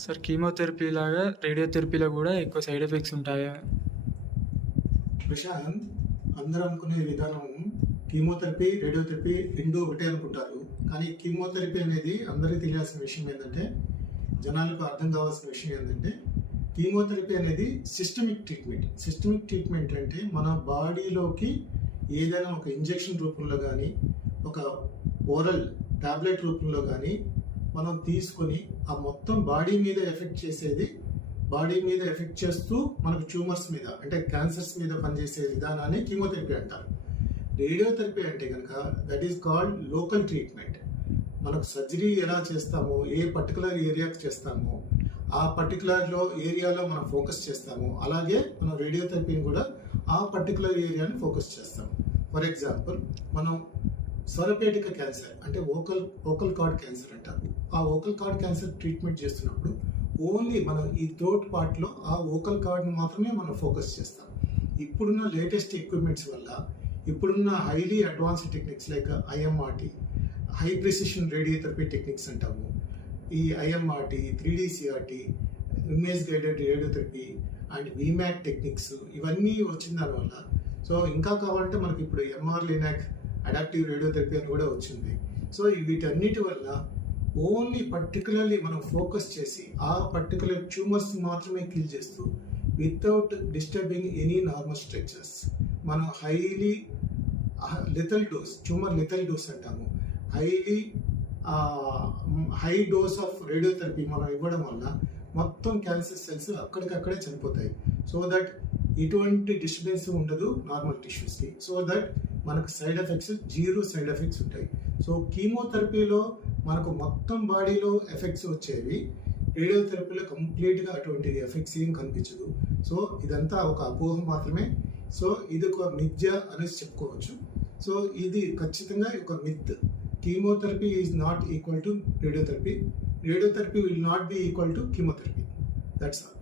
Sir chemotherapy లాగా రేడియోథెరపీలో కూడా ఎక్కువ సైడ్ ఎఫెక్ట్స్ ఉంటాయా? ప్రశాంత్, అందరూ అనుకునే విధానం కీమోథెరపీ రేడియోథెరపీ రెండు ఒకటే అనుకుంటారు. కానీ కీమోథెరపీ అనేది అందరికీ తెలియాల్సిన విషయం ఏంటంటే, జనాలకు అర్థం కావాల్సిన విషయం ఏంటంటే, కీమోథెరపీ అనేది సిస్టమిక్ ట్రీట్మెంట్. సిస్టమిక్ ట్రీట్మెంట్ అంటే మన బాడీలోకి ఏదైనా ఒక ఇంజెక్షన్ రూపంలో కానీ, ఒక ఓరల్ టాబ్లెట్ రూపంలో కానీ మనం తీసుకొని ఆ మొత్తం బాడీ మీద ఎఫెక్ట్ చేసేది, బాడీ మీద ఎఫెక్ట్ చేస్తూ మనకు ట్యూమర్స్ మీద అంటే క్యాన్సర్స్ మీద పనిచేసే విధానాన్ని కీమోథెరపీ అంటారు. రేడియోథెరపీ అంటే కనుక that is called local treatment. మనకు సర్జరీ ఎలా చేస్తామో, ఏ పర్టికులర్ ఏరియాకి చేస్తామో ఆ పర్టికులర్లో ఏరియాలో మనం ఫోకస్ చేస్తాము. అలాగే మనం రేడియోథెరపీని కూడా ఆ పర్టికులర్ ఏరియాని ఫోకస్ చేస్తాం. ఫర్ ఎగ్జాంపుల్, మనం స్వరపేటిక క్యాన్సర్ అంటే ఓకల్ కార్డ్ క్యాన్సర్ అంటారు. ఆ ఓకల్ కార్డ్ క్యాన్సర్ ట్రీట్మెంట్ చేస్తున్నప్పుడు ఓన్లీ మనం ఈ థ్రోట్ పార్ట్లో ఆ ఓకల్ కార్డ్ని మాత్రమే మనం ఫోకస్ చేస్తాం. ఇప్పుడున్న లేటెస్ట్ ఎక్విప్మెంట్స్ వల్ల, ఇప్పుడున్న highly advanced techniques like IMRT, high precision radiotherapy techniques అంటాము. ఈ IMRT, 3D CRT, image guided radiotherapy and VMAT techniques ఇవన్నీ వచ్చిన దానివల్ల, సో ఇంకా కావాలంటే మనకి ఇప్పుడు ఎంఆర్ లినాక్ అడాప్టివ్ రేడియోథెరపీ అని కూడా వచ్చింది. సో వీటన్నిటి వల్ల ఓన్లీ పర్టికులర్లీ మనం ఫోకస్ చేసి ఆ పర్టికులర్ ట్యూమర్స్ మాత్రమే కిల్ చేస్తూ without disturbing any normal structures మనం హైలీ లిథల్ డోస్, ట్యూమర్ లిథల్ డోస్ అంటాము, హై డోస్ ఆఫ్ రేడియోథెరపీ మనం ఇవ్వడం వల్ల మొత్తం క్యాన్సర్ సెల్స్ అక్కడికక్కడే చనిపోతాయి. సో దట్ ఎటువంటి డిస్టర్బెన్స్ ఉండదు నార్మల్ టిష్యూస్కి. సో దట్ మనకు side effects, zero side effects ఉంటాయి. సో కీమోథెరపీలో మనకు మొత్తం బాడీలో ఎఫెక్ట్స్ వచ్చేవి, రేడియోథెరపీలో కంప్లీట్గా అటువంటి ఎఫెక్ట్స్ ఏం కనిపించదు. సో ఇదంతా ఒక అపోహ మాత్రమే. సో ఇది ఒక మిథ్య అనేసి చెప్పుకోవచ్చు. సో ఇది ఖచ్చితంగా ఒక myth. Chemotherapy is not equal to radiotherapy. Radiotherapy will not be equal to chemotherapy. That's all.